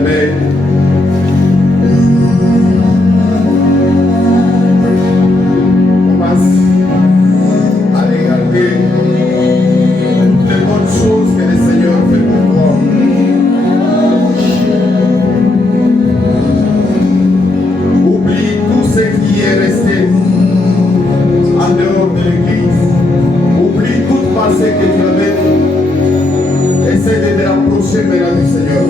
bien-aimé, commence à regarder toutes les bonnes choses que le Seigneur fait pour toi. Oublie tout ce qui est resté en dehors de l'église. Oublie toute pensée que tu avais. Essaie de te rapprocher maintenant du Seigneur.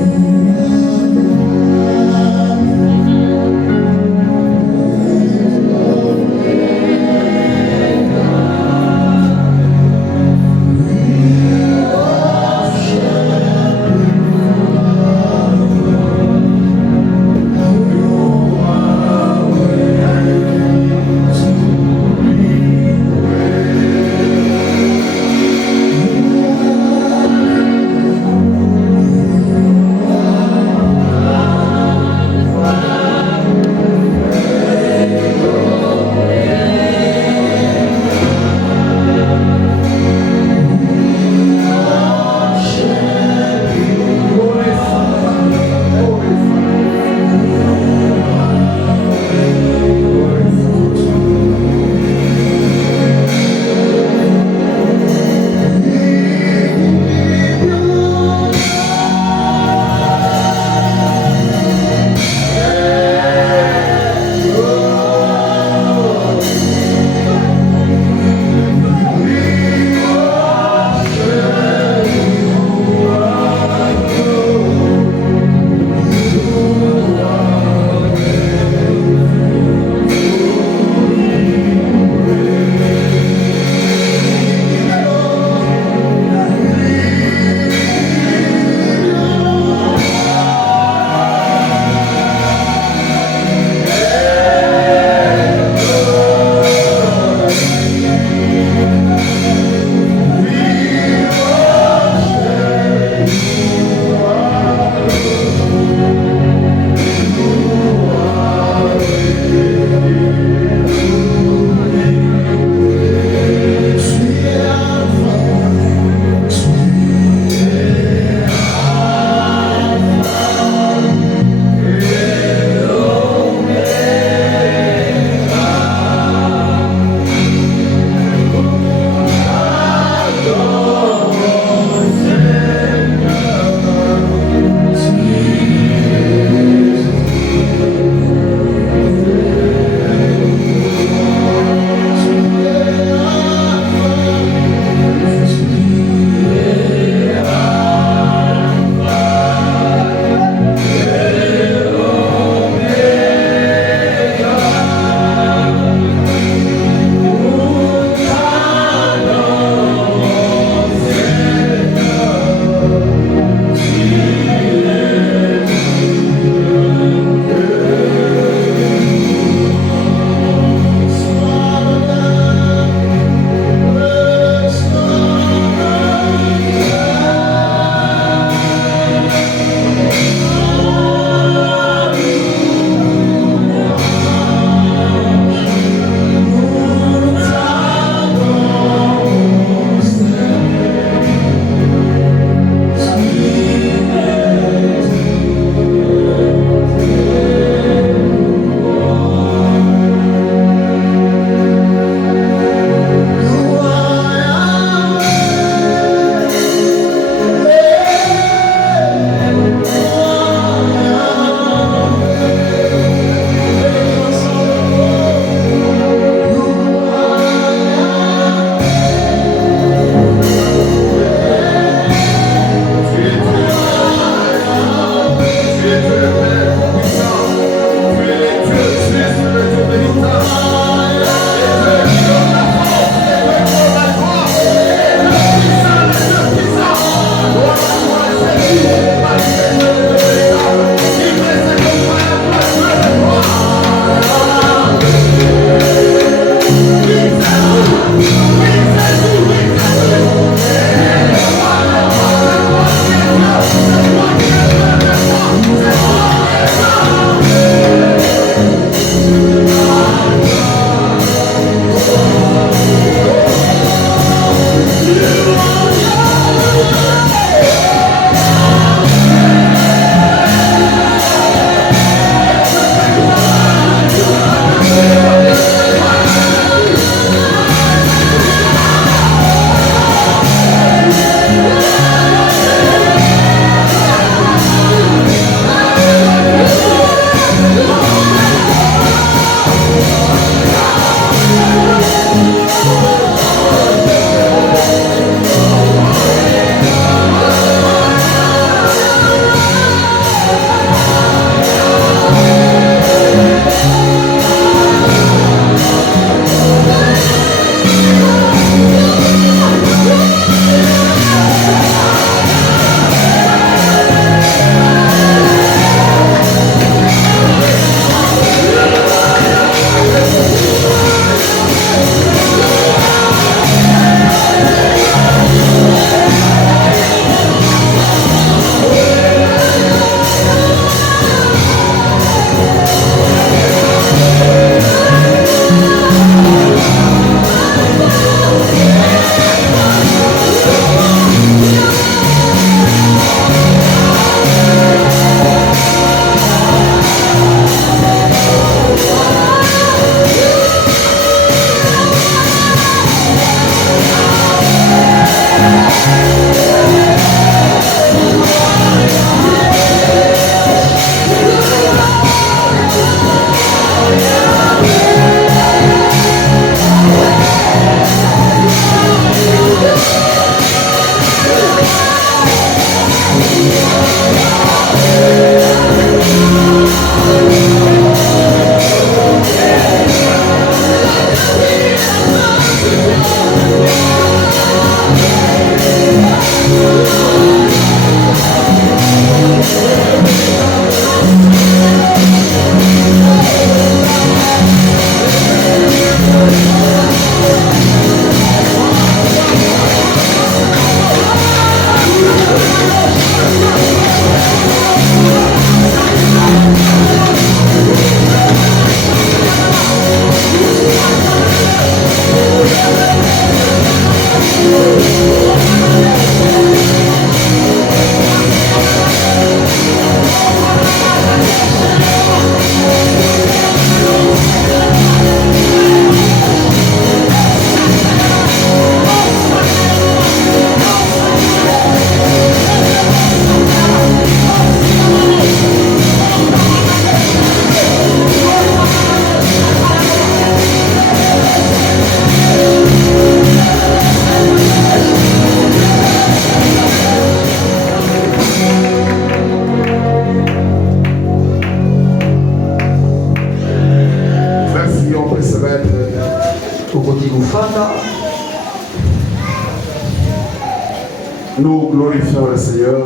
Nous glorifions le Seigneur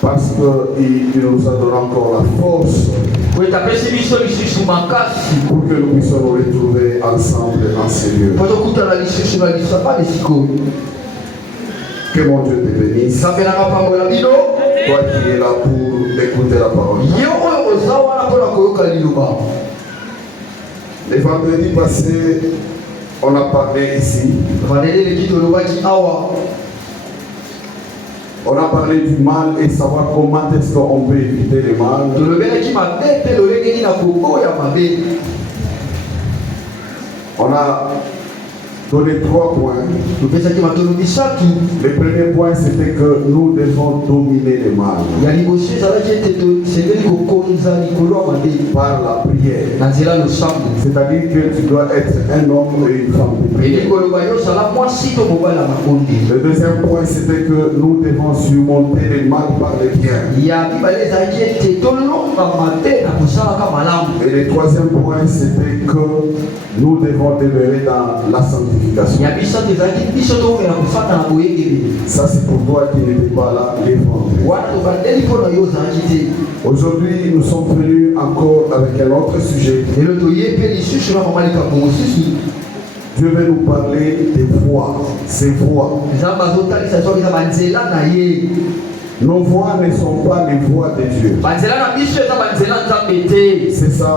parce qu'il nous a donné encore la force pour que nous puissions nous retrouver ensemble dans ces lieux. Que mon Dieu te bénisse. Toi qui es là pour écouter la parole. Les vendredis passés, on a parlé ici. On a parlé du mal et savoir comment est-ce qu'on peut éviter le mal. On a donné 3 points. Le premier point, c'était que nous devons dominer le mal par la prière. C'est-à-dire que tu dois être un homme et une femme de prière. Le deuxième point, c'était que nous devons surmonter le mal par le bien. Et le troisième point, c'était que nous devons demeurer dans la sanctification. Ça, c'est pour toi qui n'étais pas là les vendredis. Aujourd'hui, nous sommes venus encore avec un autre sujet. Dieu veut nous parler des voies, ces voies. Nos voies ne sont pas les voies de Dieu. C'est ça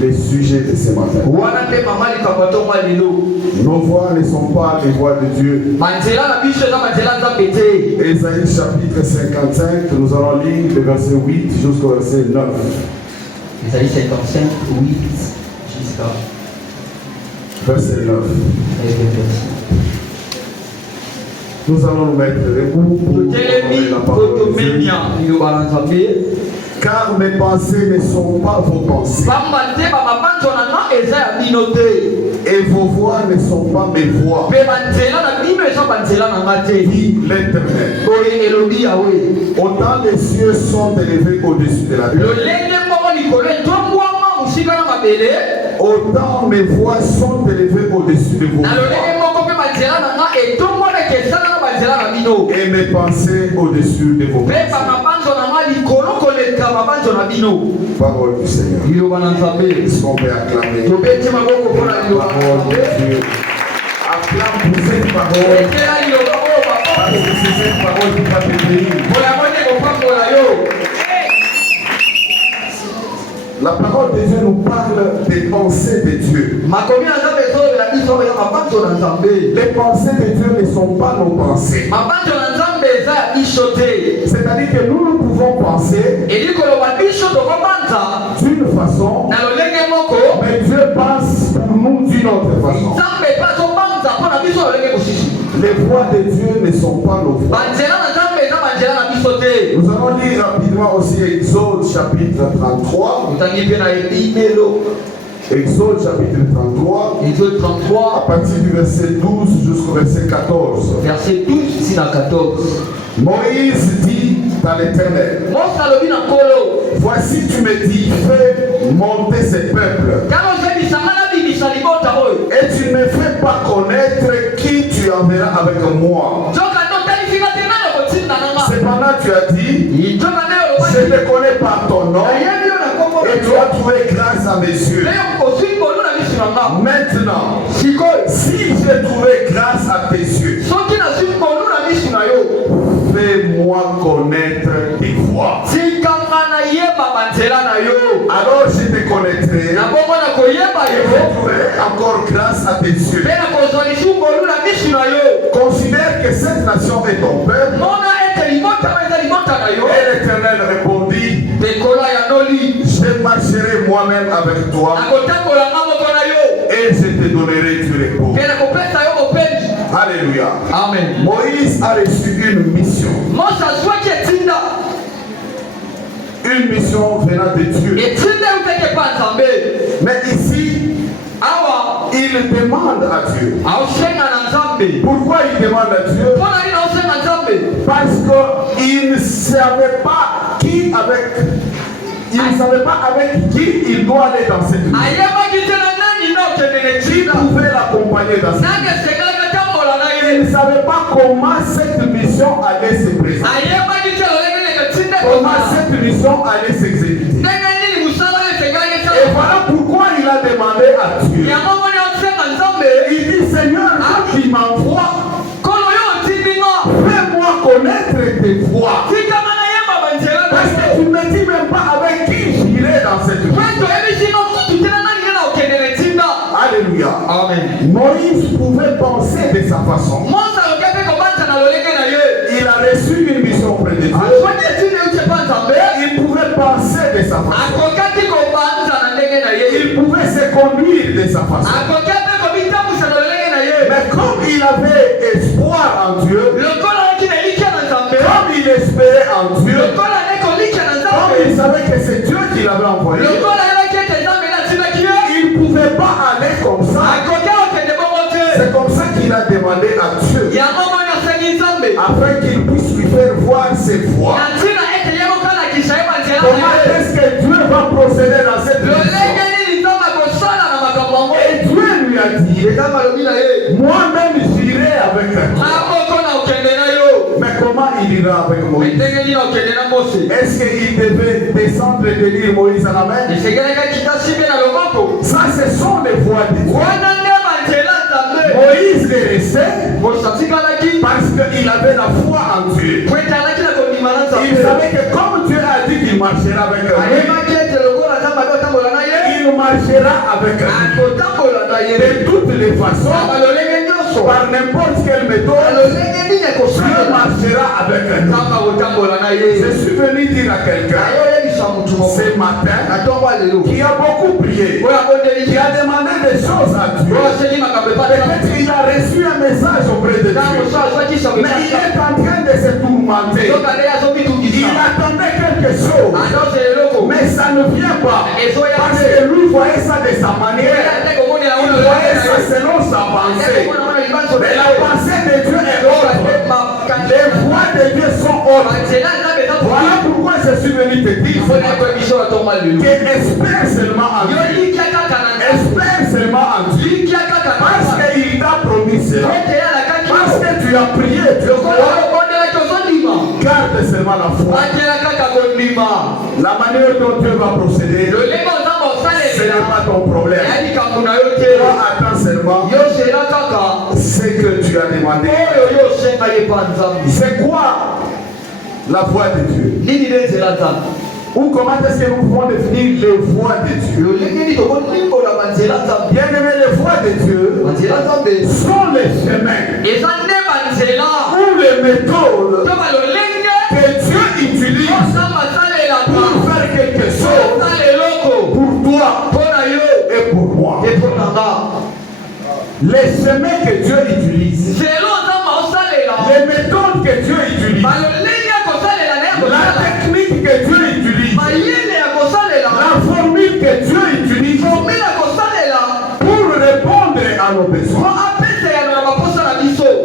le sujet de ce matin. Nos voies ne sont pas les voies de Dieu. Ésaïe chapitre 55, nous allons lire le verset 8 jusqu'au verset 9. Ésaïe 55, 8 jusqu'à verset 9. Nous allons nous mettre debout pour la parole de Dieu. Car mes pensées ne sont pas vos pensées. Et vos voix ne sont pas mes voix. Dit l'Éternel. Autant les cieux sont élevés au-dessus de la terre, autant mes voix sont élevées au-dessus de vos voix. Et mes pensées au-dessus de vos pensées. Parole du Seigneur. Est-ce qu'on peut acclamer la parole de Dieu? Acclame pour cette parole. Parce que c'est cette parole qui va te bénir. La parole de Dieu nous parle des pensées de Dieu. Les pensées de Dieu ne sont pas nos pensées. C'est-à-dire que nous pouvons penser d'une façon, mais Dieu pense pour nous d'une autre façon. Les voies de Dieu ne sont pas nos voies. Nous allons lire rapidement aussi Exode chapitre 33. Exode chapitre 33. Exode 33. À partir du verset 12 jusqu'au verset 14. Verset 12 jusqu'à 14. Moïse dit à l'Éternel: voici tu me dis, fais monter ces peuples. Et tu ne me fais pas connaître qui tu enverras avec moi. Cependant tu as dit, je te connais par ton nom et tu as trouvé grâce à mes yeux. Maintenant, si j'ai trouvé grâce à tes yeux, fais-moi connaître tes voies. Alors je te connaîtrai et je trouverai encore grâce à tes yeux. Considère que cette nation est ton peuple. Et l'Éternel répondit: je marcherai moi-même avec toi et je te donnerai du repos. Alléluia. Amen. Moïse a reçu une mission. Une mission venant de Dieu. Mais ici, il demande à Dieu. Pourquoi il demande à Dieu? Parce qu'il ne savait pas qui avec. Il ne savait pas avec qui il doit aller dans cette vie. Qui pouvait l'accompagner dans cette vie. il ne savait pas comment cette mission allait se présenter. Comment cette mission allait s'exécuter. Et voilà pourquoi il a demandé à Dieu. Il dit, Seigneur, quand tu m'envoies, fais-moi connaître tes voies. Parce que tu ne me dis même pas avec qui j'irai dans cette vie. Alléluia. Amen. Moïse pouvait penser de sa façon. Il a reçu une mission auprès de Dieu. Il pouvait penser de sa façon. Il pouvait se conduire de sa façon. Mais comme il avait espoir en Dieu, comme il espérait en Dieu, comme il savait que c'est Dieu qui l'avait envoyé, il ne pouvait pas aller comme ça. C'est comme ça qu'il a demandé à Dieu, afin qu'il puisse lui faire voir ses voies. Comment est-ce que Dieu va procéder dans cette mission? Et Dieu lui a dit, moi-même j'irai avec toi. Mais comment il ira avec Moïse? Est-ce qu'il devait descendre et tenir Moïse à la main? Ça, ce sont les voies de Dieu. Moïse est resté parce qu'il avait la foi en Dieu. Il savait que comme Dieu a dit qu'il marchera avec lui, il marchera avec lui. De toutes les façons, par n'importe quelle méthode, Dieu marchera avec lui. Je suis venu dire à quelqu'un ce matin qui a beaucoup prié, qui a demandé des choses à Dieu. Peut-être qu'il a reçu un message auprès de Dieu, mais il est en train de se tourmenter. Il attendait quelque chose, mais ça ne vient pas, parce que lui voyait ça de sa manière, il voyait ça selon sa pensée. Mais la pensée de Dieu est autre, les voies de Dieu sont autres. Voilà pourquoi je suis venu te dire que espère seulement en Dieu. Espère seulement en Dieu, parce qu'il t'a promis cela, parce que tu as prié, tu crois. Garde seulement la foi. La manière dont Dieu va procéder, ce n'est pas ton problème. Toi, attends seulement ce que tu as demandé. C'est quoi la voix de Dieu? Ou comment est-ce que nous pouvons définir les voies de Dieu? Bien aimé, les voies de Dieu sont les chemins ou les méthodes que Dieu utilise pour faire quelque chose pour toi et pour moi. Les chemins que Dieu utilise, les méthodes que Dieu utilise, la technique que Dieu utilise, la formule que Dieu utilise pour répondre à nos besoins.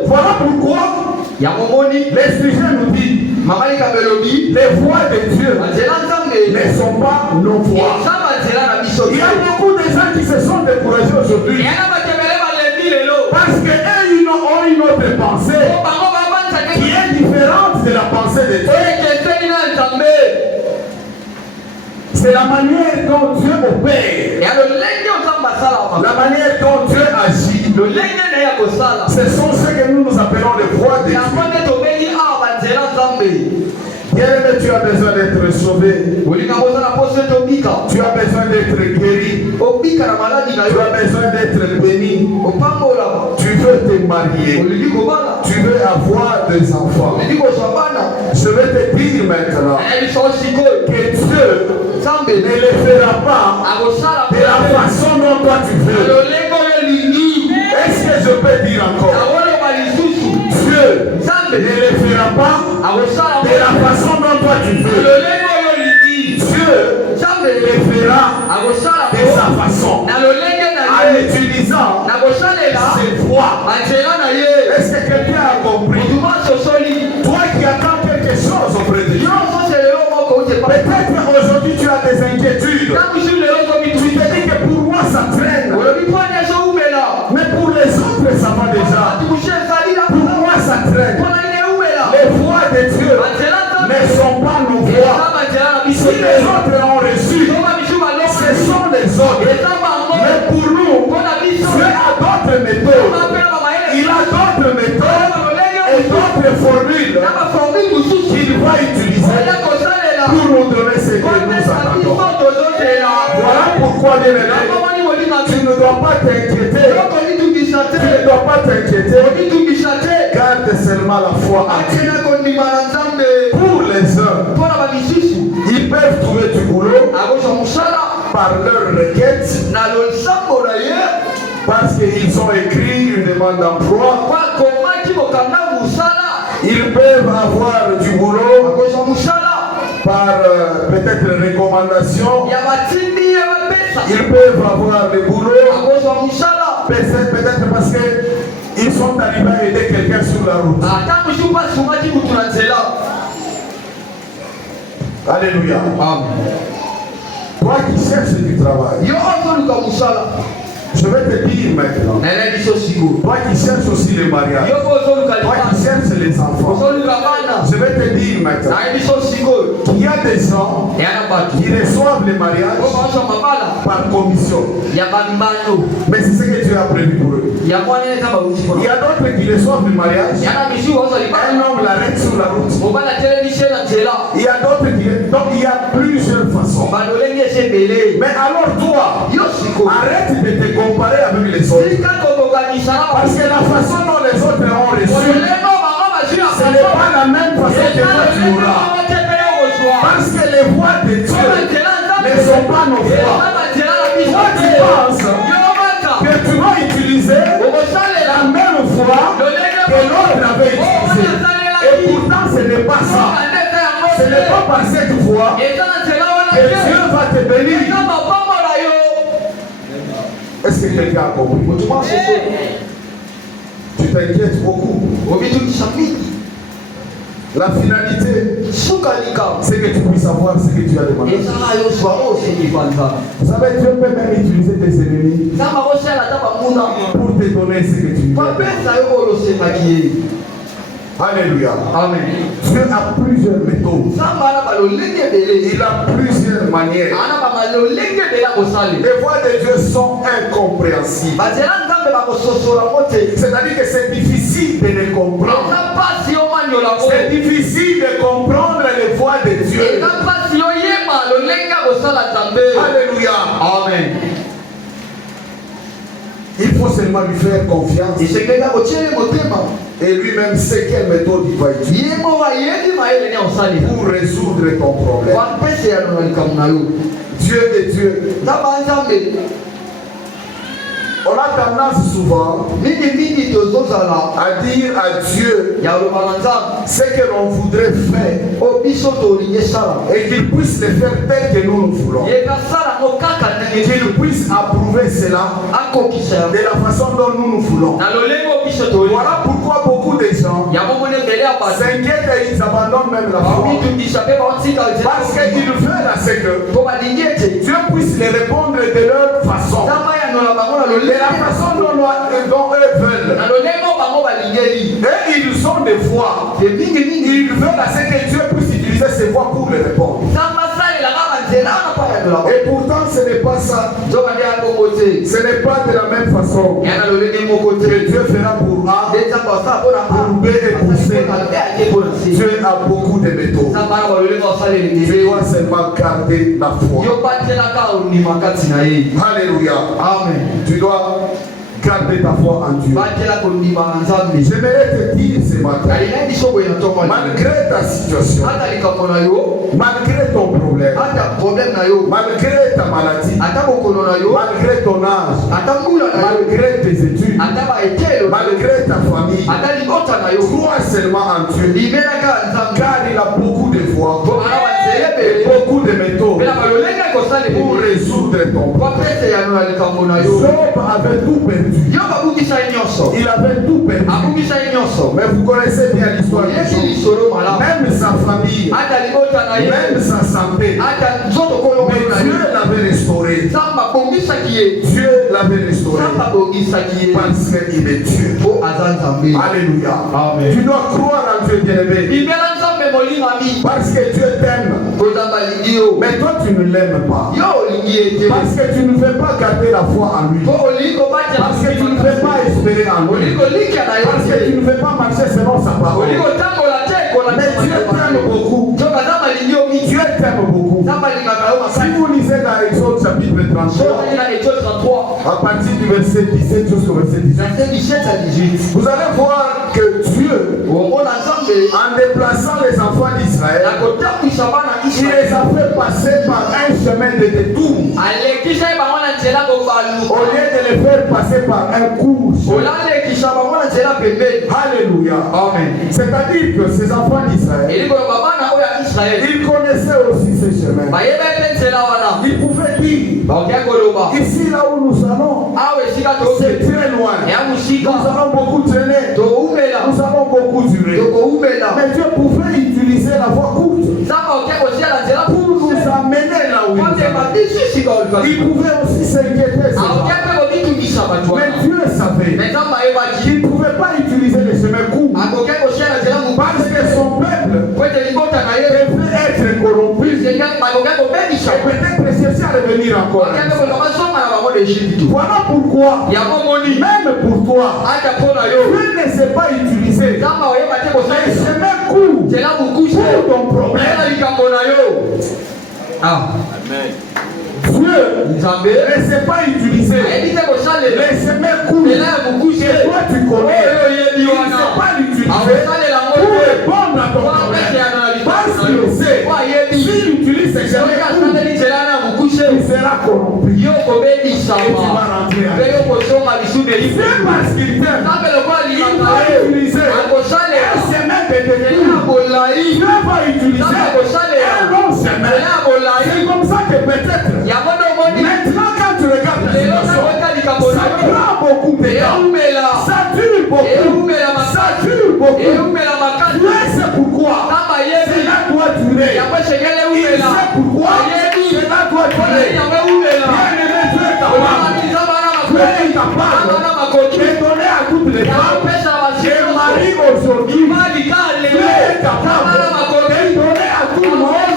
Voilà pourquoi l'Esprit nous dit les voies de Dieu ne sont pas nos voies. Il y a beaucoup de gens qui se sont découragés aujourd'hui parce qu'ils ont une autre pensée qui est différente de la pensée de Dieu. C'est la manière dont Dieu opère, la manière dont Dieu agit. Ce sont ceux que nous appelons les voies de Dieu. Bien-aimé, tu as besoin d'être sauvé. Tu as besoin d'être guéri. Tu as besoin d'être béni. Tu veux te marier. Tu veux avoir des enfants. Je vais te dire maintenant que Dieu ne le fera pas de la façon dont toi tu veux. Est-ce que je peux dire encore? Dieu ne le fera pas de la façon dont toi tu veux. Dieu le fera de sa façon, en utilisant ses voies. Est-ce que quelqu'un a compris? Toi qui attends quelque chose auprès de Dieu, peut-être aujourd'hui tu as des inquiétudes. Tu te dis que pour moi ça traîne, mais pour les autres ça va déjà. que les autres ont reçu, ce sont les autres. Mais pour nous, Dieu a d'autres méthodes. Il a d'autres méthodes et d'autres formules qu'il va utiliser pour nous donner ce que nous attendons. Voilà pourquoi, bien-aimé, tu ne dois pas t'inquiéter. Tu ne dois pas t'inquiéter. Garde seulement la foi à Dieu. Pour les uns, ils peuvent trouver du boulot par leur requête, parce qu'ils ont écrit une demande d'emploi. Ils peuvent avoir du boulot par peut-être recommandation. Ils peuvent avoir le boulot peut-être parce qu'ils sont arrivés à aider quelqu'un sur la route. Alléluia. Toi qui cherches du travail, je vais te dire maintenant, toi qui cherches aussi le mariage, toi qui cherches les enfants, je vais te dire maintenant qu'il y a des gens qui reçoivent le mariage par commission. Mais c'est ce que Dieu a prévu pour eux. Il y a d'autres qui reçoivent le mariage, un homme l'arrête sur la route. Il y a d'autres qui... Donc il y a plusieurs façons. Mais alors toi, arrête de te comparer avec les autres. Parce que la façon dont les autres ont reçu, ce n'est pas la même façon que toi tu auras. Parce que les voies de Dieu ne sont pas nos voies. Toi tu penses que tu vas utiliser la même voie que l'autre avait utilisée. Et pourtant ce n'est pas ça. Ce n'est pas par cette voie que Dieu va te bénir. Est-ce que quelqu'un a compris? Tu t'inquiètes beaucoup. La finalité, c'est que tu puisses savoir ce que tu as demandé. Vous savez, Dieu peut même utiliser tes ennemis pour te donner ce que tu veux. Alléluia. Amen. Dieu a plusieurs méthodes. Il a plusieurs manières. Les voies de Dieu sont incompréhensibles. C'est-à-dire que c'est difficile de les comprendre. C'est difficile de comprendre les voies de Dieu. Alléluia. Amen. Il faut seulement lui faire confiance. Et lui-même sait quelle méthode il va utiliser pour résoudre ton problème. Dieu est Dieu. On a tendance souvent à dire à Dieu ce que l'on voudrait faire et qu'il puisse le faire tel que nous le voulons. Qu'il puisse approuver cela de la façon dont nous nous voulons. Voilà pourquoi beaucoup de gens s'inquiètent et ils abandonnent même la foi. Parce qu'ils veulent à ce que Dieu puisse les répondre de leur façon. De la façon dont eux veulent. Et ils ont des voix. Ils veulent à ce que Dieu puisse utiliser ces voix pour les répondre. Et pourtant ce n'est pas ça. Ce n'est pas de la même façon que Dieu fera pour A, pour B et pour C. Dieu a beaucoup de méthodes. Tu dois seulement garder la foi. Alléluia. Amen. Tu dois garder ta foi en Dieu. J'aimerais te dire ce matin, malgré ta situation, malgré ton problème, malgré ta maladie, malgré ton âge, malgré tes études, malgré ta famille, crois seulement en Dieu, car il a beaucoup de voies, beaucoup de méthodes pour résoudre ton problème. Job avait tout perdu. Il avait tout perdu. Mais vous connaissez bien l'histoire de Job. Même sa famille, même sa santé. Mais Dieu l'avait restauré. Dieu l'avait restauré. Parce qu'il est Dieu. Alléluia. Amen. Tu dois croire en Dieu, bien-aimé. Parce que Dieu t'aime. Mais toi, tu ne l'aimes pas. Parce que tu ne fais pas garder la foi en lui. Parce que tu ne fais pas espérer en lui. Parce que tu ne fais pas marcher selon sa parole. Mais Dieu t'aime beaucoup. Dieu t'aime beaucoup. Si vous lisez dans Exode chapitre 33, à partir du verset 17 jusqu'au verset 18, vous allez voir que Dieu, en déplaçant les enfants d'Israël, il les a fait passer par un chemin de détour. Au lieu de les faire passer par un court chemin. Alléluia. Amen. C'est-à-dire que ces enfants d'Israël, ils connaissaient aussi ce chemin. Ils pouvaient dire, ici là où nous allons, c'est très loin. Nous allons beaucoup traîner. Nous allons beaucoup durer. Mais Dieu pouvait utiliser la voie courte pour nous amener là où il pouvait aussi s'inquiéter. Mais Dieu savait qu'il ne pouvait pas utiliser les chemins courts parce que son peuple devait être corrompu et peut-être chercher à revenir encore. Voilà pourquoi, même pour toi, Dieu ne sait pas utiliser les chemins courts pour ton problème. Amen. Dieu ne sait pas utiliser les chemins courts que toi tu connais. Il ne sait pas l'utiliser pour répondre à ton problème. Parce qu'il sait, s'il utilise ces chemins courts, il sera corrompu. Et tu vas rentrer à Dieu. C'est parce qu'il t'aime. Il va utiliser un chemin de détour. Dieu va utiliser un long chemin. C'est comme ça que peut-être maintenant quand tu regardes la situation, ça prend beaucoup de temps. Ça dure beaucoup. Ça dure beaucoup. Mais c'est pourquoi cela doit durer. Il sait pourquoi cela doit durer. Bien-aimé, Dieu est capable. Dieu est capable de donner à toutes les femmes des maris aujourd'hui. Dieu est capable de donner à tout le monde un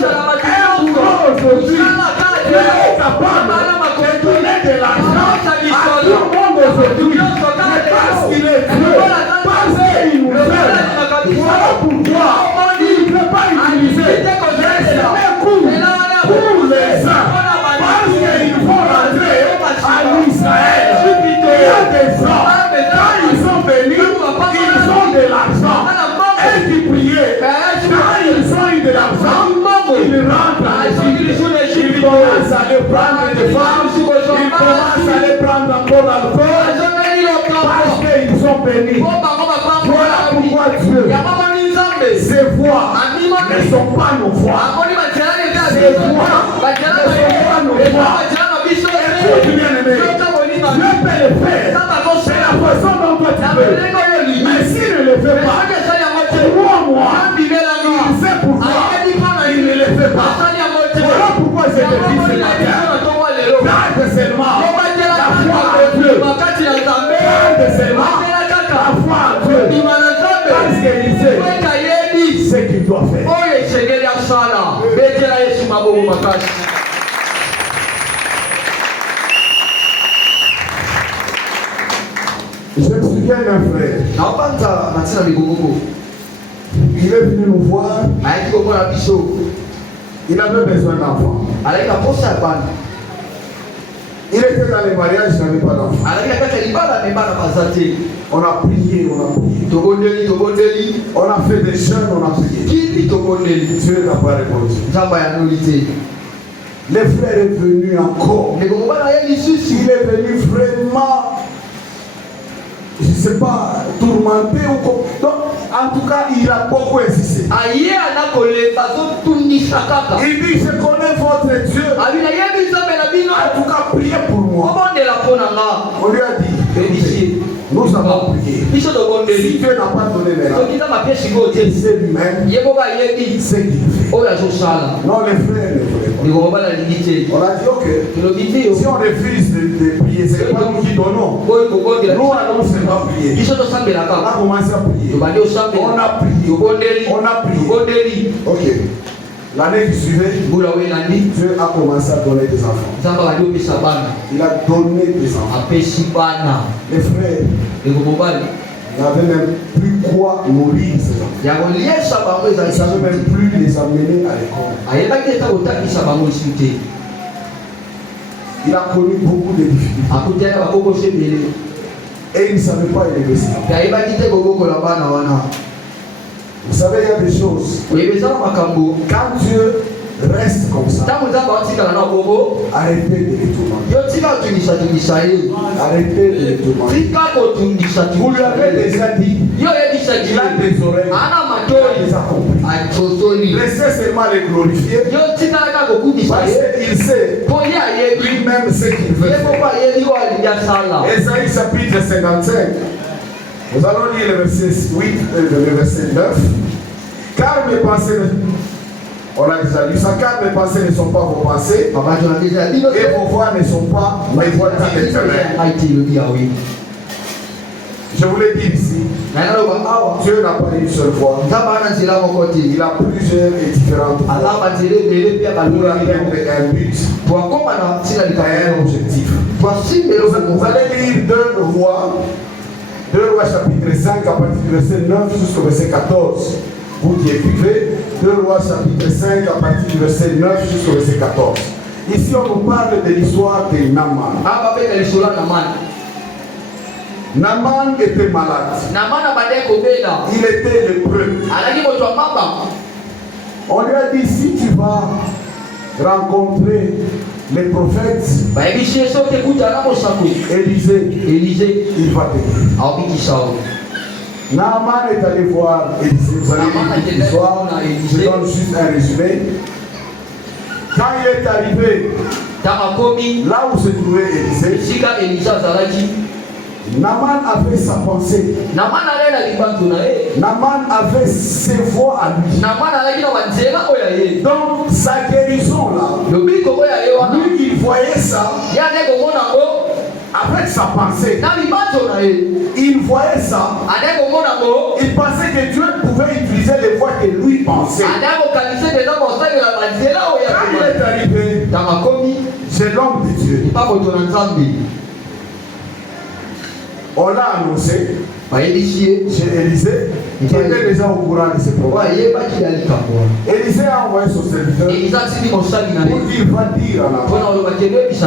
boulot aujourd'hui. Dieu est capable de donner de l'argent à tout le monde aujourd'hui. Mais parce qu'il est Dieu, parce qu'il nous aime, voilà pourquoi il ne peut pas utiliser les chemins courts pour les uns. Parce qu'ils vont rentrer à Israël. Il y a des gens, quand ils sont venus, ils ont de l'argent. Et qui priaient, quand ils ont eu de l'argent, ils rentrent à l'Église. Ils commencent à les prendre des femmes, ils commencent à les prendre encore l'alcool, parce qu'ils sont bénis. Voilà pourquoi Dieu, ses voix ne sont pas nos voix. Ses voix ne sont pas nos voix. Écoute bien aimé, Dieu peut le faire. C'est la façon dont toi tu veux. Mais s'il ne le fait pas, crois-moi, il sait pourquoi il ne le fait pas. Voilà pourquoi je te dis ce matin, garde seulement la foi en Dieu. Garde seulement la foi en Dieu. Parce qu'il sait ce qu'il doit faire. Je me souviens d'un frère. Il est venu nous voir. Il avait besoin d'enfants. Il était dans les mariages, il n'avait pas d'enfants. On a prié, on a fait des jeûnes, on a prié. Dieu n'a pas répondu. Le frère est venu encore. Il est venu vraiment, je ne sais pas, tourmenté ou quoi. Donc, en tout cas, il a beaucoup insisté. Il dit, je connais votre Dieu. En tout cas, priez pour moi. On lui a dit, nous avons prié. Si Dieu n'a pas donné les rames, il sait lui-même ce qu'il fait. Non, les frères ne voulaient pas. On a dit, ok, si on refuse de prier, c'est pas nous qui donnons. Nous allons seulement prier. On a commencé à prier. On a prié. On a prié. Ok. L'année qui suivait, Dieu a commencé à donner des enfants. Il a donné des enfants. Les frères n'avaient même plus quoi nourrir ces enfants. Ils ne savaient même plus les amener à l'école. Il a connu beaucoup de difficultés. Et il ne savait pas élever ses enfants. Vous savez, il y a des choses. Quand Dieu reste comme ça, arrêtez de les tourmenter. Arrêtez de les tourmenter. Vous lui avez déjà dit, il a des oreilles, il a déjà compris. Laissez seulement les glorifier, parce qu'il sait lui-même ce qu'il veut faire. Ésaïe chapitre 55. Nous allons lire le verset 8 et le verset 9. Car mes pensées, on a déjà lu ça, car mes pensées ne sont pas vos pensées, et vos voix ne sont pas mes voix d'éternel. Je vous l'ai dit ici, Dieu n'a pas une seule voix. Il a plusieurs et différentes voix pour atteindre un but, un objectif. Vous allez lire 2 Rois. 2 Rois chapitre 5 à partir du verset 9 jusqu'au verset 14. Vous qui écrivez, 2 Rois chapitre 5 à partir du verset 9 jusqu'au verset 14. Ici on nous parle de l'histoire de Naaman. Naaman était malade. Il était lépreux. On lui a dit, si tu vas rencontrer les prophètes, Élisée, il va t'aider. Naaman est allé voir Élisée. Vous allez lire l'histoire. Je donne juste un résumé. Quand il est arrivé là où se trouvait Élisée, Naaman avait sa pensée. Naaman avait ses voix à lui. Donc sa guérison là, lui il voyait ça avec sa pensée. Il voyait ça. Il pensait que Dieu pouvait utiliser les voix que lui pensait. Quand il est arrivé, c'est l'homme de Dieu. On l'a annoncé. Chez Élisée, qui était déjà au courant de ses problèmes. Élisée a envoyé son serviteur pour dire, va dire à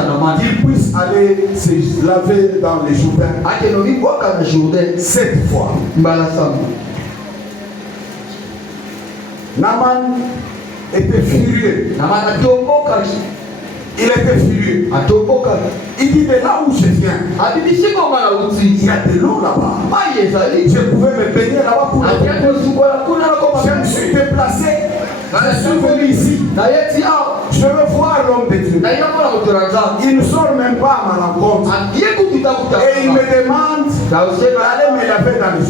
Naaman qu'il puisse aller se laver dans les Jourdains 7 fois. Naaman était furieux. Il était furieux. Il dit, de là où je viens, il y a de l'eau là-bas. Je pouvais me baigner là-bas pour le je me suis déplacé. Je suis venu ici. Je veux voir l'homme de Dieu. Il ne sort même pas à ma rencontre. Et il me demande d'aller me laver dans les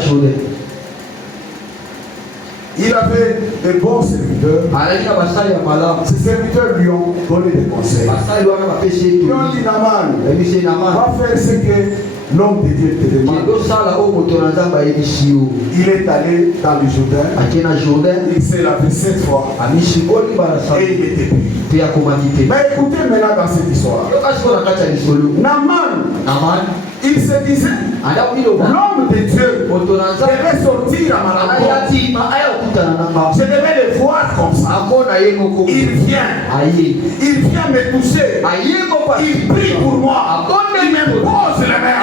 jours. Il avait des bons serviteurs. Ces serviteurs lui ont donné des conseils. Ils ont dit, Naaman, va faire ce que l'homme de Dieu te demande. Il est allé dans le Jourdain. Il s'est lavé 7 fois. Et il était pur. Mais écoutez maintenant dans cette histoire. Naaman, il se disait, l'homme de Dieu devait sortir à ma rencontre. Je devais le voir comme ça. Il vient me toucher. Il prie pour moi. Il me pose les mains.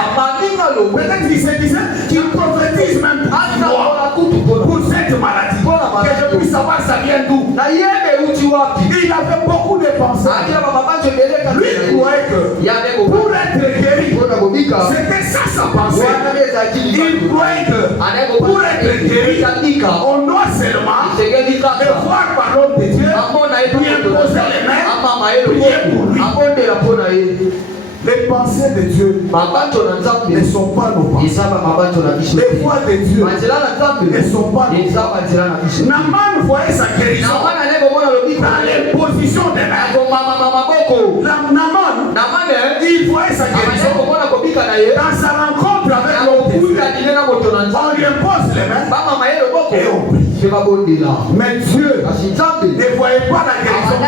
Peut-être qu'il se disait qu'il prophétise même pour moi, pour cette maladie. Que je puisse savoir ça vient d'où. Il avait beaucoup de pensées. Lui croyait que pour être guéri, c'était ça sa pensée. Il croyait que pour être guéri, on doit seulement le voir par l'homme de Dieu, lui imposer les mains, prier pour lui. Les pensées de Dieu ne sont pas nos pensées. Les voies de Dieu ne sont pas nos voies. Naaman voyait sa guérison dans l'imposition des mains. Naaman, il voyait sa guérison dans sa rencontre avec l'homme de Dieu. On lui impose les mains et on prie. Mais Dieu ne voyait pas la guérison de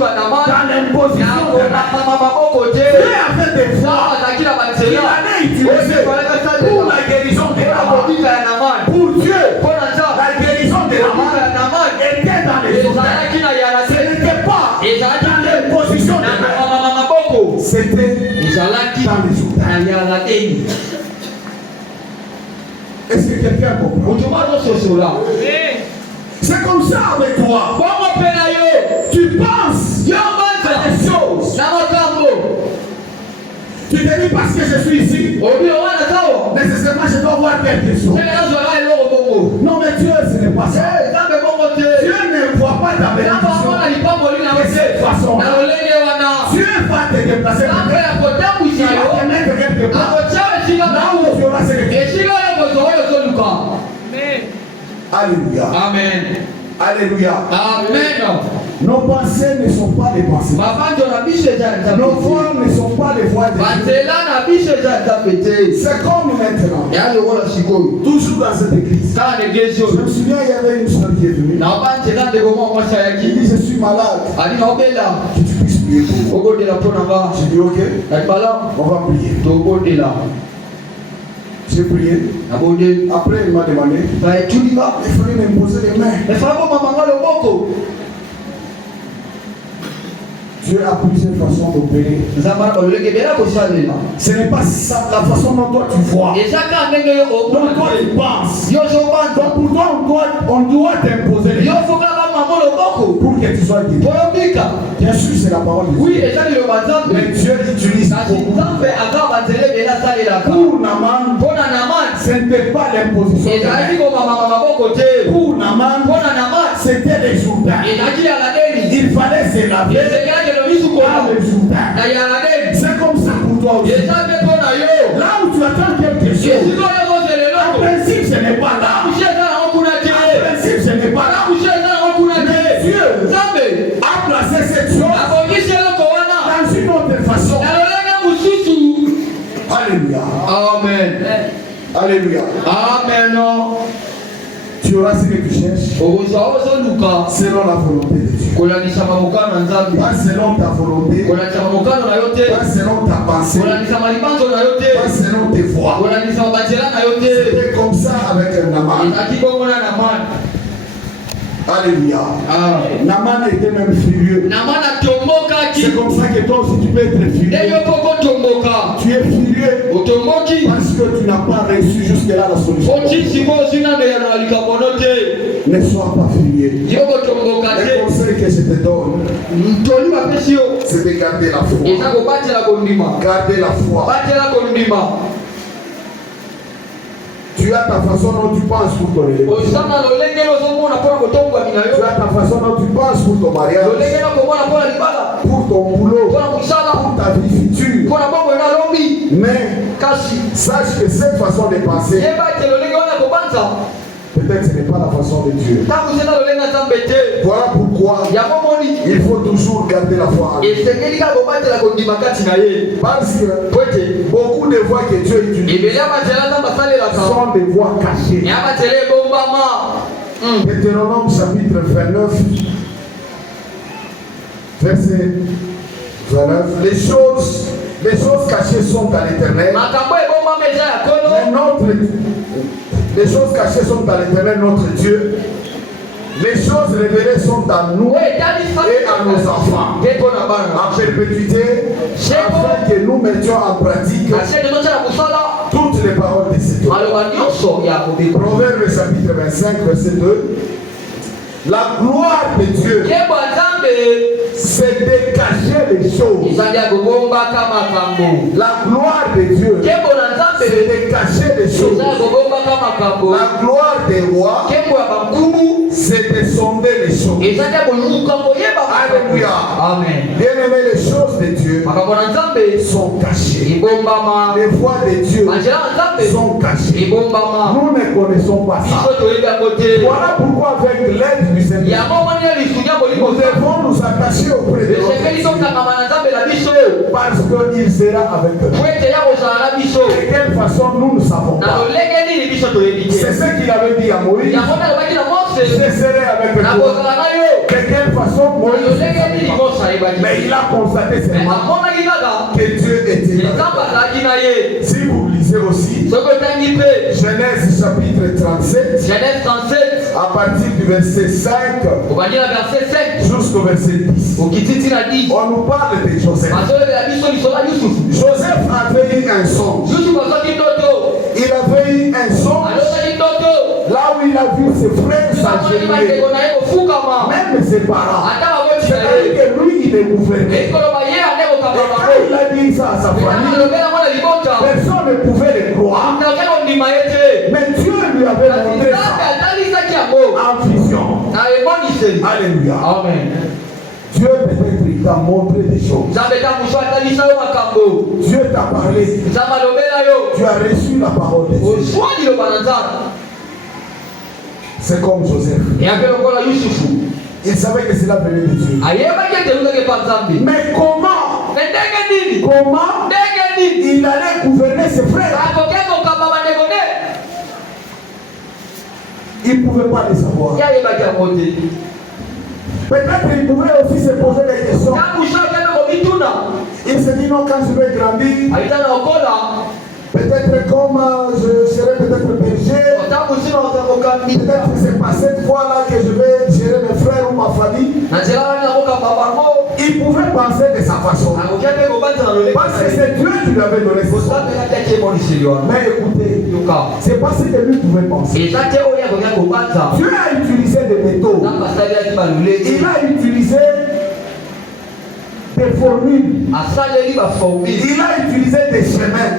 Naaman dans l'imposition de Naaman. Dieu avait des voies qu'il allait utiliser pour la guérison de Naaman. Pour Dieu, la guérison de Naaman était dans les hôtels. Ce n'était pas dans l'imposition de Naaman. C'était dans les hôtels. Est-ce que quelqu'un comprend? C'est comme ça avec toi. Tu penses à des choses. Tu te dis parce que je suis ici, nécessairement je dois voir quelque chose. Non mais Dieu ce n'est pas ça. Dieu ne voit pas ta bénédiction de cette façon. Dieu va te déplacer. Il va te mettre quelque part. Là où tu auras ce que tu veux. Alléluia. Amen. Alléluia. Amen. Nos pensées ne sont pas des pensées. Nos voix ne sont pas les voix de Dieu. C'est comme maintenant. Toujours dans cette église. Je me souviens, il y avait une soeur qui est venue. Il dit, je suis malade. Que tu puisses prier pour moi. J'ai dit, ok. On va prier. J'ai prié. Après, il m'a demandé. Il fallait m'imposer les mains. Dieu a plusieurs façons d'opérer. Ce n'est pas ça, la façon dont toi tu vois. Dont toi tu penses. Donc pour toi, on doit t'imposer les mains pour que tu sois guéri. Bien sûr, c'est la parole de Dieu. Mais Dieu utilise beaucoup. Pour Naaman, ce n'était pas l'imposition. Pour Naaman, c'était les Jourdains. Il fallait se laver. C'est comme ça pour toi aussi. Là où tu attends quelque chose, en principe ce n'est pas là. En principe ce n'est pas là. Mais Dieu a placé cette chose dans une autre façon. Alléluia. Amen. Alléluia. Amen. Tu auras ce que tu cherches selon la volonté de Dieu. Pas selon ta volonté, pas selon ta pensée, pas selon tes voix. C'était comme ça avec Naaman. Alléluia. Naaman était même furieux. C'est comme ça que toi aussi tu peux être furieux. Tu es furieux parce que tu n'as pas reçu jusque-là la solution. Ne sois pas furieux. Le conseil que je te donne, c'est de garder la foi. Garder la foi. Tu as ta façon dont tu penses pour ton élection. Tu as ta façon dont tu penses pour ton mariage, pour ton boulot, pour ta vie future. Mais sache que cette façon de penser, peut-être ce n'est pas la façon de Dieu. Voilà pourquoi il faut toujours garder la foi. Parce que beaucoup de voix que Dieu utilise sont des voix cachées. Deutéronome chapitre 29, verset 29. Les choses cachées sont à l'Éternel. Les choses cachées sont à l'Éternel notre Dieu. Les choses révélées sont à nous et à nos enfants en perpétuité, afin que nous mettions en pratique toutes les paroles de cet homme. Proverbe chapitre 25, verset 2. La gloire de Dieu, c'est de cacher les choses. La gloire de Dieu, c'est de cacher les choses. La gloire des rois, c'est de sonder les choses. Alléluia. Amen. Bien-aimés, les choses de Dieu sont cachées. Les voies de Dieu sont cachées. Nous ne connaissons pas ça. Voilà pourquoi avec l'aide du Seigneur, nous devons nous attacher auprès de Dieu Parce qu'il sera avec eux. De quelle façon nous ne savons pas. C'est ce qu'il avait dit à Moïse. Je serai avec eux. De quelle façon Moïse ne savait pas. Mais il a constaté seulement que Dieu était avec eux. Si vous lisez aussi Genèse chapitre 37, à partir du verset 5 jusqu'au verset 10, on nous parle de Joseph. Joseph avait eu un songe. Il avait eu un songe là où il a vu ses frères s'agenouiller, même ses parents. C'est-à-dire que lui, il est gouverné. Quand il a dit ça à sa famille, personne ne pouvait le croire. Mais Dieu lui avait montré ça en vision. Alléluia. Amen. Dieu peut-être t'a montré des choses. Dieu t'a parlé. Tu as reçu la parole de Dieu. C'est comme Joseph. Il savait que cela venait de Dieu. Mais comment il allait gouverner ses frères? Il ne pouvait pas les savoir. Peut-être qu'il pouvait aussi se poser des questions. Il se dit non, quand je vais grandir, peut-être comme je serai peut-être berger, peut-être que c'est pas cette fois-là que je vais gérer mes frères ou ma famille. Il pouvait penser de sa façon. Parce que c'est Dieu qui lui avait donné ce soin. Mais écoutez, c'est pas ce que lui pouvait penser. Dieu a utilisé des méthodes. Il a utilisé des formules. Il a utilisé des chemins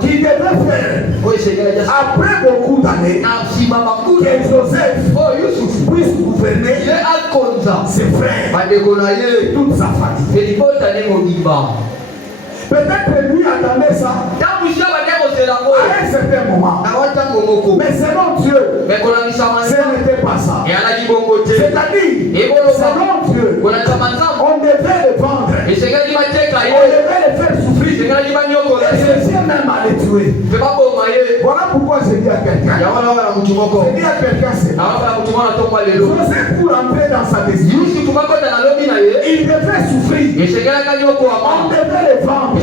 qui devaient faire après beaucoup d'années que Joseph puisse gouverner ses frères et toute sa famille. Peut-être lui attendait ça à un certain moment. Mais selon Dieu, ce n'était pas ça. C'est-à-dire, selon Dieu, on devait le vendre. On devait le faire souffrir. Et ceci même à le tuer. Voilà pourquoi je dis à quelqu'un. Je dis à quelqu'un, c'est Joseph, pour entrer dans sa destinée, il devait souffrir. On devait le vendre. Il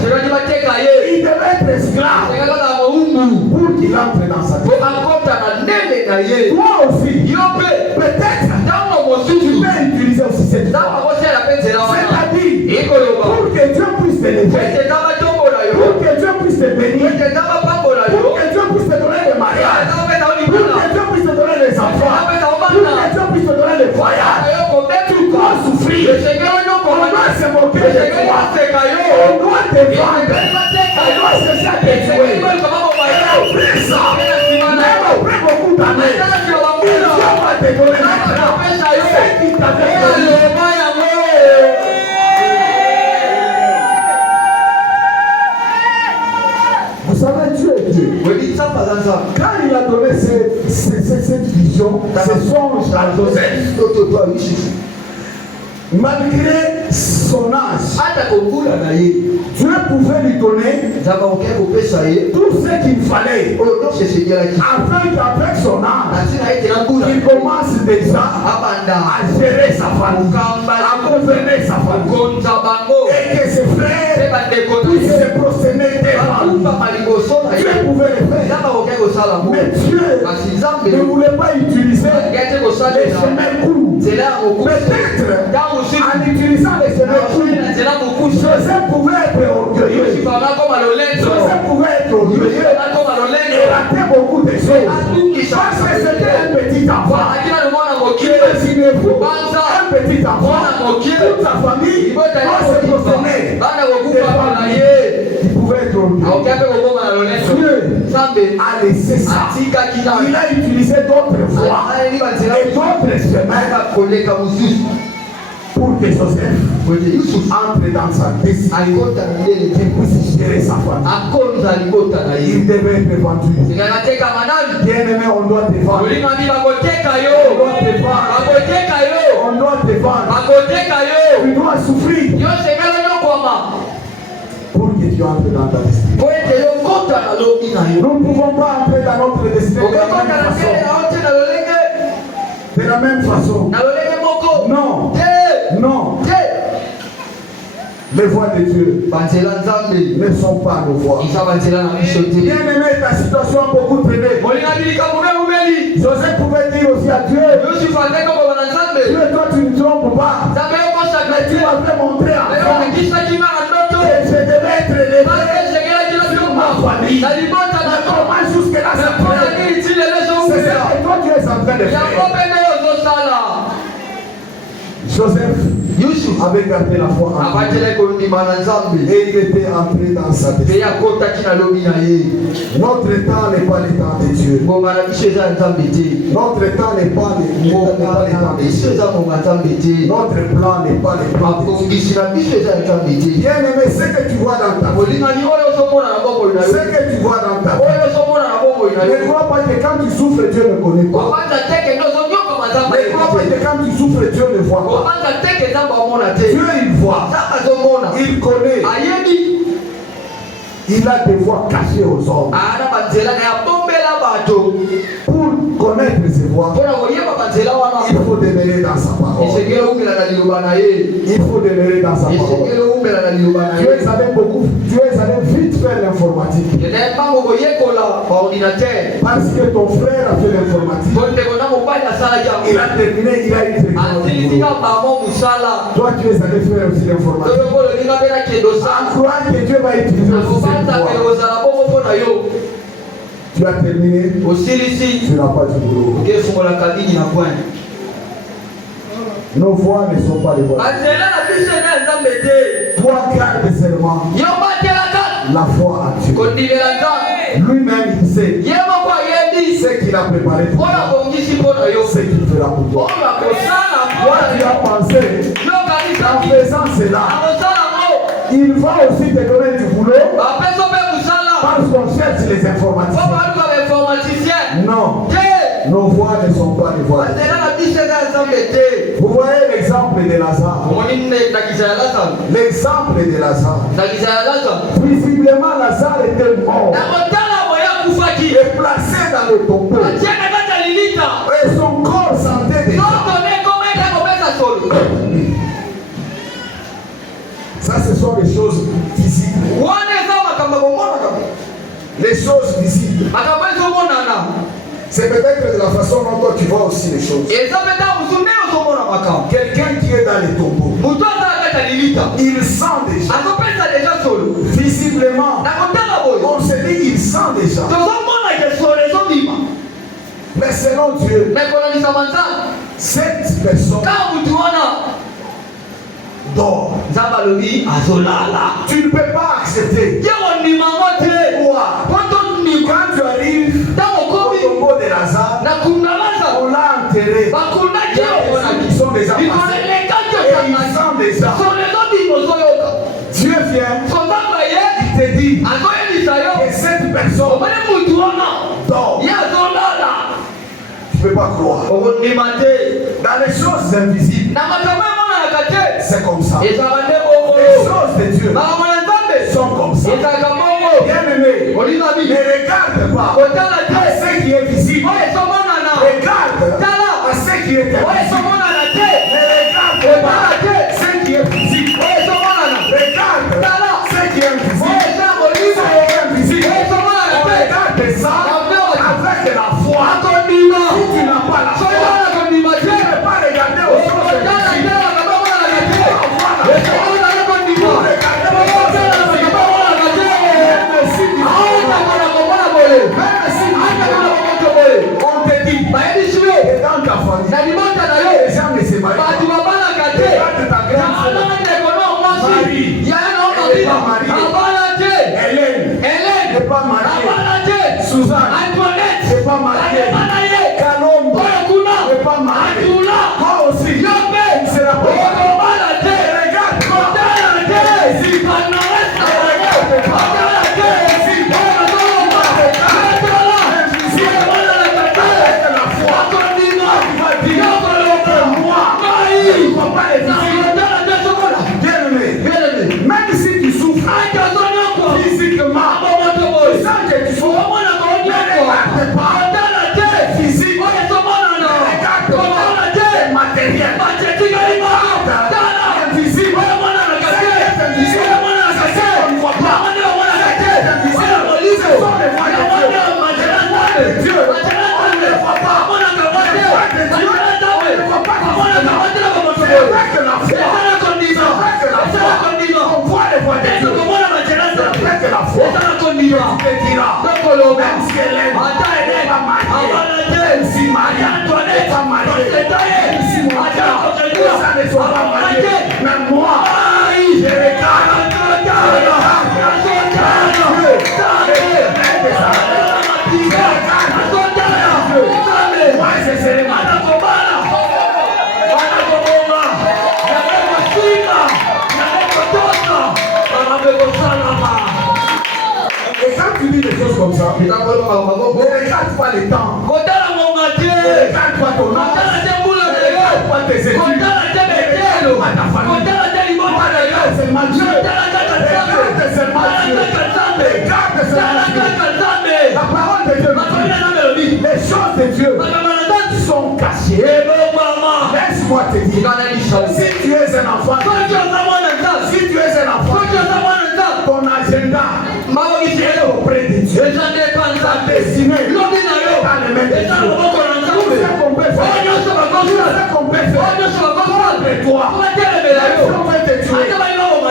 devait être esclave pour qu'il entre dans sa destinée. Toi aussi, peut-être, tu peux utiliser aussi cette voie. C'est-à-dire, pour que Dieu puisse te lever, pour que Dieu puisse te bénir, pour que Dieu puisse te donner le mariage, pour que Dieu puisse te donner les enfants, pour que Dieu puisse te donner le voyage, tu dois souffrir. On doit se moquer de toi. On doit te vendre. On doit chercher à te tuer. Et après ça, même après beaucoup d'années, Dieu va te donner maintenant ce qu'il t'avait donné. Vous savez, Dieu est Dieu. Quand il a donné cette vision, ce songe à Joseph, malgré son âge, Dieu pouvait lui donner tout ce qu'il fallait afin qu'avec son âge, il commence déjà à gérer sa famille, à gouverner sa famille, et que ses frères puissent se prosterner devant lui. Dieu pouvait le faire, mais Dieu ne voulait pas utiliser les chemins courts. Peut-être en utilisant les chemins courts, Joseph pouvait être orgueilleux. Joseph pouvait être orgueilleux et rater beaucoup de choses. Parce que c'était un petit enfant. Imaginez-vous, un petit enfant, toute sa famille doit se prosterner devant lui. Il pouvait être orgueilleux. Dieu a laissé ça. Il a utilisé d'autres voies et d'autres chemins pour que Joseph entre dans sa destinée et puisse gérer sa famille. Il devait être vendu. Bien-aimé, on doit te vendre. On doit te vendre. Tu dois souffrir. pour que tu entres dans ta destinée. Nous ne pouvons pas entrer dans notre destinée de la même façon. Non. Non. Les voies de Dieu ne sont pas nos voies. Bien aimé, ta situation a beaucoup traîné. Joseph pouvait dire aussi à Dieu, Dieu, toi tu ne trompes pas. Mais tu m'avais montré que je devais être élevé sur ma famille. Comment jusque-là ça plaît? C'est ce que toi tu es en train de faire. Joseph avait gardé la foi en Dieu. Et il était entré dans sa destinée. Notre temps n'est pas le temps de Dieu. Notre temps n'est pas le temps de Dieu. Notre plan n'est pas le plan de Dieu. Bien aimé, ce que tu vois dans ta vie, ce que tu vois dans ta vie, ne crois pas que quand tu souffres, Dieu ne connaît pas. Ne crois pas que quand tu souffres, Dieu ne voit pas. Dieu il voit, il connaît, il a des voies cachées aux hommes. Pour connaître ses voies, il faut demeurer dans sa parole. Il faut demeurer dans sa parole. Tu es allé vite faire l'informatique. Parce que ton frère a fait l'informatique. Il a terminé, il a été très toi tu es allé faire aussi l'informatique. En croyant que Dieu va utiliser aussi cette voie. Tu as terminé, tu n'as pas du boulot. Nos voix ne sont pas les voix. Toi garde seulement la foi en Dieu. Lui-même il sait ce qu'il a préparé pour toi, ce qu'il fera pour toi. Toi tu as pensé en faisant cela, il va aussi te donner du boulot parce qu'on cherche les informaticiens. Non, nos voix ne sont pas les voix. Vous voyez l'exemple de Lazare. L'exemple de Lazare. Visiblement, Lazare était mort et placé dans le tombeau. Et son corps sentait déjà. Ça, ce sont les choses visibles. Les choses visibles. C'est peut-être de la façon dont toi tu vois aussi les choses. Quelqu'un qui est dans les tombeaux, il sent déjà. Visiblement, on se dit il sent déjà. Mais selon Dieu, cette personne dort. Tu ne peux pas accepter. Pourquoi? Quand tu arrives au tombeau de Lazare, on l'a enterré. Ils sont déjà passés. Et ils sentent déjà. Dieu vient, il te dit que cette personne dort. Tu ne peux pas croire. Dans les choses invisibles, c'est comme ça. Les choses de Dieu sont comme ça. Bien aimé, ne regarde pas à ce qui est visible. Regarde à ce qui est invisible. Ne regarde pas à ce qui est visible. Regarde ce qui est invisible. On regarde ça avec la foi. Si tu n'as pas la foi, tu ne peux pas regarder aux choses invisibles. On te dit que dans ta famille, les gens ne se marient pas. Mais moi, je regarde. Moi, je serai Et quand tu dis des choses comme ça, ne regarde pas les temps. Ne regarde pas ton âge. Ne regarde pas tes études. Ne regarde pas ta famille. Regarde seulement Dieu. Regarde seulement Dieu. Regarde seulement Dieu. La parole de Dieu dit, les choses de Dieu sont cachées. Laisse-moi te dire, si tu es un enfant, si tu es un enfant, ton agenda est auprès de Dieu. Ta destinée est dans les mains de Dieu. Tout ce qu'on peut faire, contre toi, laisse-moi te tuer.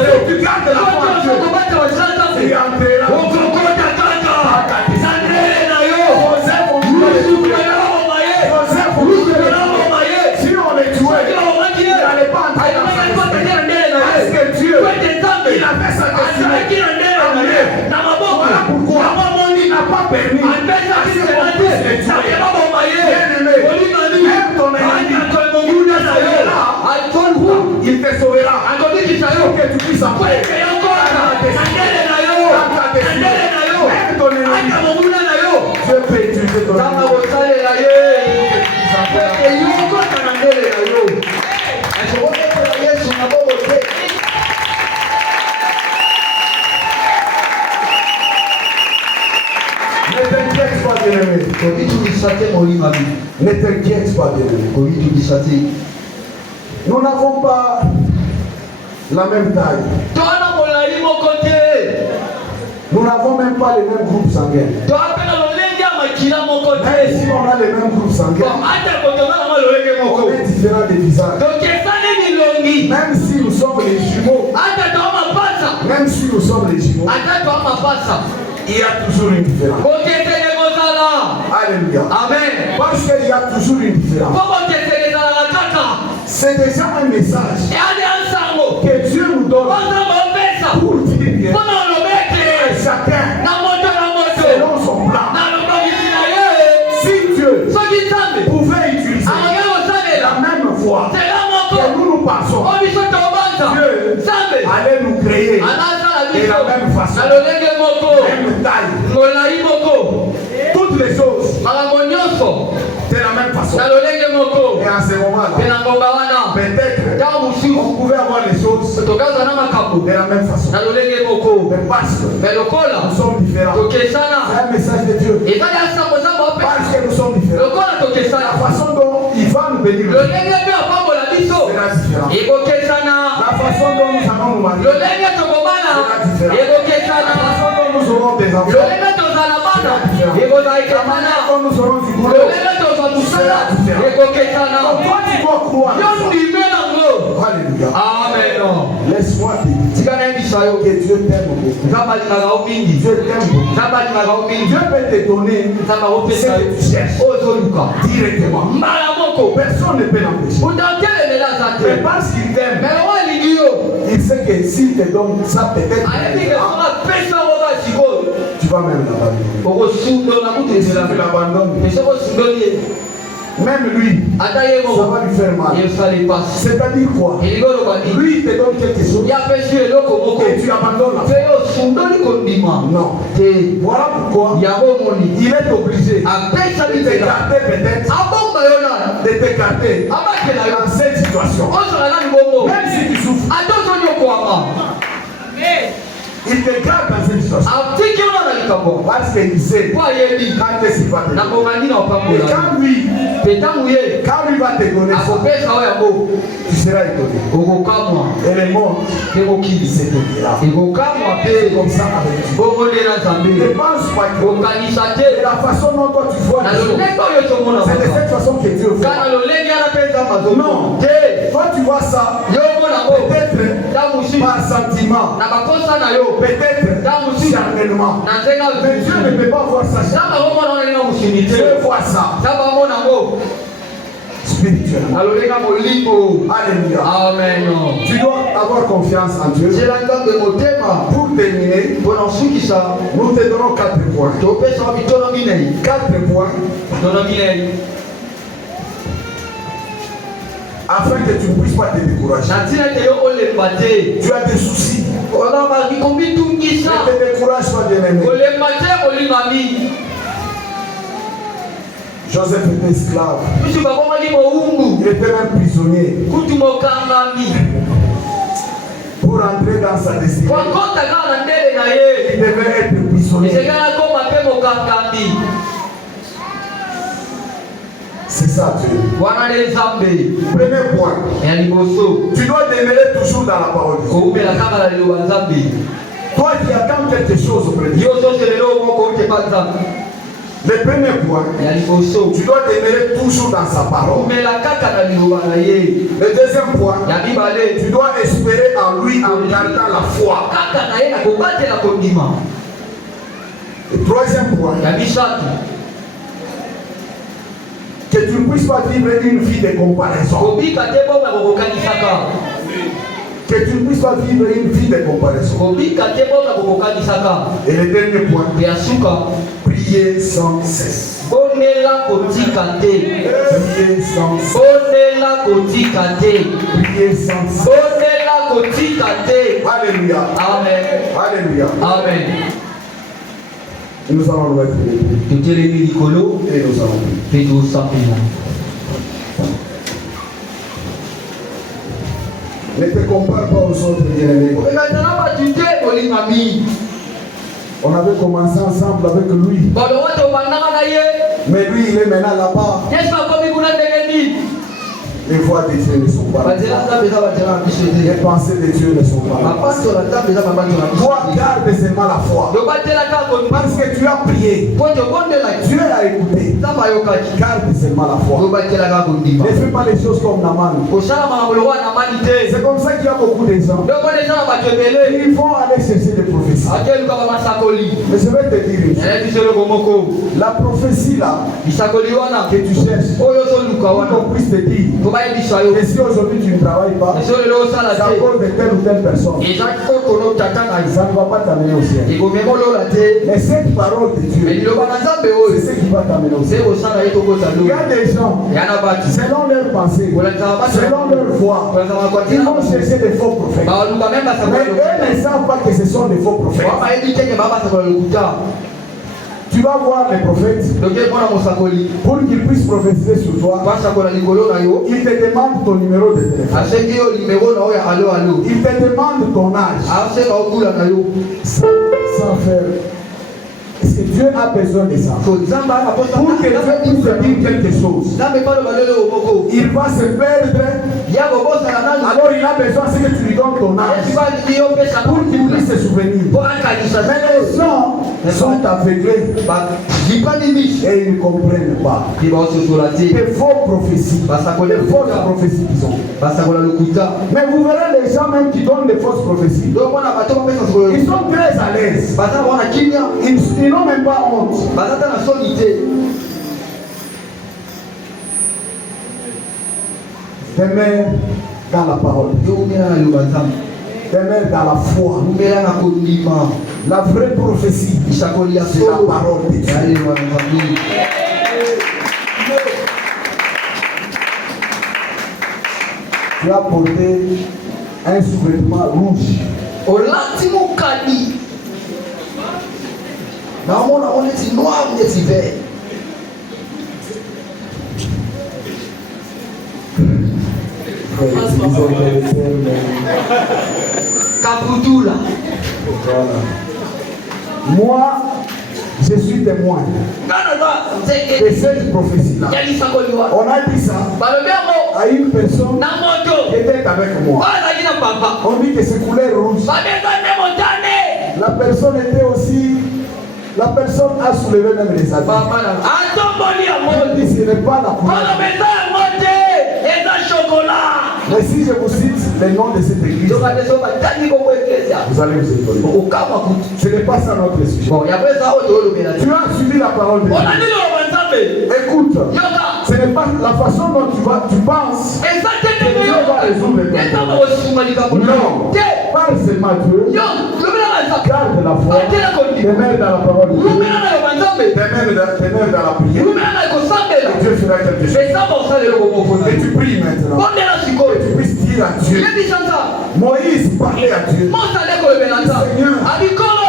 Si tu gardes la foi en Dieu, tu entreras. Si on les tuait, il n'allait pas entrer dans sa destinée. Parce que Dieu, il avait sa destinée. Voilà pourquoi il n'a pas permis à ce qu'on puisse les tuer. Bien-aimé, même ton ennemi, il te sauvera. Il faut que tu puisses entrer dans ta destinée. Même ton ennemi, Dieu peut utiliser ton ennemi. Ne t'inquiète pas, bien-aimé. Ne t'inquiète pas, bien-aimé. Nous n'avons pas la même taille. Nous n'avons même pas les mêmes groupes sanguins. Même si on a les mêmes groupes sanguins, on est différents des visages. Même si nous sommes les jumeaux, il y a toujours une différence. Alléluia. Amen. Parce qu'il y a toujours une différence. C'est déjà un message que Dieu nous donne pour dire à chacun selon son plan. Si Dieu pouvait utiliser la même voie que nous passons, Dieu allait nous créer de la même façon, même taille. Toutes les choses de la même façon. Et à ce moment-là, peut-être on pouvait avoir les choses de la même façon. Mais parce que nous sommes différents, c'est un message de Dieu. Parce que nous sommes différents, la façon dont il va nous bénir sera différente. La façon dont nous allons nous marier sera différente. La façon dont nous aurons des enfants sera différente. La manière dont nous aurons du boulot sera différente. Donc toi tu dois croire. Alléluia. Amen. Laisse-moi te dire que Dieu t'aime beaucoup. Dieu t'aime beaucoup. Dieu peut te donner ce que tu cherches directement. Personne ne peut l'empêcher. Mais parce qu'il t'aime, il sait que s'il te donne ça peut-être tu vas même l'abandonner. Et si tu l'abandonnes, même lui, ça va lui faire mal. C'est-à-dire quoi? Lui, il te donne quelque chose et tu abandonnes la foi. Non. Voilà pourquoi il est obligé de t'écarter peut-être, de t'écarter dans cette situation. Même si tu souffres, il te garde dans cette situation. Parce qu'il sait quand est-ce qu'il va te donner. Et quand lui va te donner ça, tu seras étonné. Et le monde s'étonnera. C'est comme ça avec Dieu. Ne pense pas que de la façon dont toi tu vois les choses, c'est de cette façon que Dieu voit. Non. Toi tu vois ça peut-être par sentiment, peut-être charnellement. Mais Dieu ne peut pas voir ça. Dieu voit ça spirituellement. Alléluia. Alléluia. Amen. Tu dois avoir confiance en Dieu. Pour terminer, nous te donnons 4 points. 4 points. Afin que tu ne puisses pas te décourager. Tu as des soucis. Ne te décourage pas, bien-aimé. Joseph était esclave. Il était même prisonnier. Pour entrer dans sa destinée, il devait être prisonnier. C'est ça Dieu. Premier point. Tu dois demeurer toujours dans la parole de Dieu. Toi qui attends quelque chose auprès de Dieu. Le premier point, tu dois demeurer toujours dans sa parole. Le deuxième point, tu dois espérer en lui en gardant la foi. Le troisième point, que tu ne puisses pas vivre une vie de comparaison. Que tu ne puisses pas vivre une vie de comparaison. Et le dernier point, prier sans cesse. Prier sans cesse. Prier sans cesse. Alléluia. Amen. Alléluia. Amen. Et nous allons nous mettre et nous allons prier. Ne te compare pas aux autres, bien-aimés. On avait commencé ensemble avec lui. Mais lui, il est maintenant là-bas. Les voix de Dieu ne sont pas là. Les pensées de Dieu ne sont pas là. Toi, garde seulement la foi. Parce que tu as prié. Dieu a écouté. Garde seulement la foi. Ne fais pas les choses comme Naman. C'est comme ça qu'il y a beaucoup de gens. Ils vont aller chercher des prophéties. Mais je vais te dire une chose. La prophétie là que tu cherches, qu'on puisse te dire. Et si aujourd'hui tu ne travailles pas, c'est à cause de telle ou telle personne. Ça ne va pas t'amener au ciel. Mais cette parole de Dieu, c'est ce qui va t'amener au ciel. Il y a des gens, selon leur pensée, selon leur foi, ils vont chercher des faux prophètes. Mais eux ne savent pas que ce sont des faux prophètes. Tu vas voir les prophètes pour qu'ils puissent prophétiser sur toi. Ils te demandent ton numéro de téléphone. Ils te demandent ton âge. Sans faire. Est-ce que Dieu a besoin de ça? Pour que Dieu puisse te dire quelque chose, il va se perdre. Alors il a besoin que tu lui donnes ton âge pour qu'il puisse se souvenir. Mais les gens sont aveuglés et ils ne comprennent pas. Des faux prophéties. Des fausses prophéties qu'ils ont. Mais vous verrez les gens même qui donnent des fausses prophéties. Ils sont très à l'aise. Ils n'ont même pas honte. Demeure dans la parole. Demeure dans la foi. La vraie prophétie, c'est la parole de Dieu. Tu as porté un sous-vêtement rouge. On est noir, on est vert. Kaputula. Voilà. Moi, je suis témoin de cette prophétie-là. On a dit ça à une personne qui était avec moi. On dit que c'est couleur rouge. La personne était aussi. La personne a soulevé même les habits. Elle dit ce n'est pas la couleur. Mais si je vous cite le nom de cette église, vous allez vous étonner. Ce n'est pas ça notre sujet. Tu as suivi la parole de Dieu. Écoute, ce n'est pas la façon dont tu penses que Dieu va résoudre les problèmes. Non. Parle seulement Dieu. Garde la foi. Demeure dans la parole de Dieu. Demeure dans la prière. Et Dieu fera quelque chose. Et tu pries maintenant. Et tu puisses dire à Dieu. Moïse parlait à Dieu. Seigneur,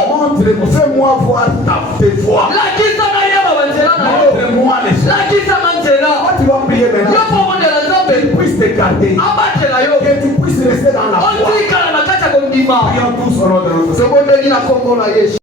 montre-moi, fais-moi voir tes voix. Montre-moi les choses. Quand tu vas prier maintenant, que tu puisses te garder. Que tu puisses rester dans la foi. Prions tous au nom de notre Seigneur.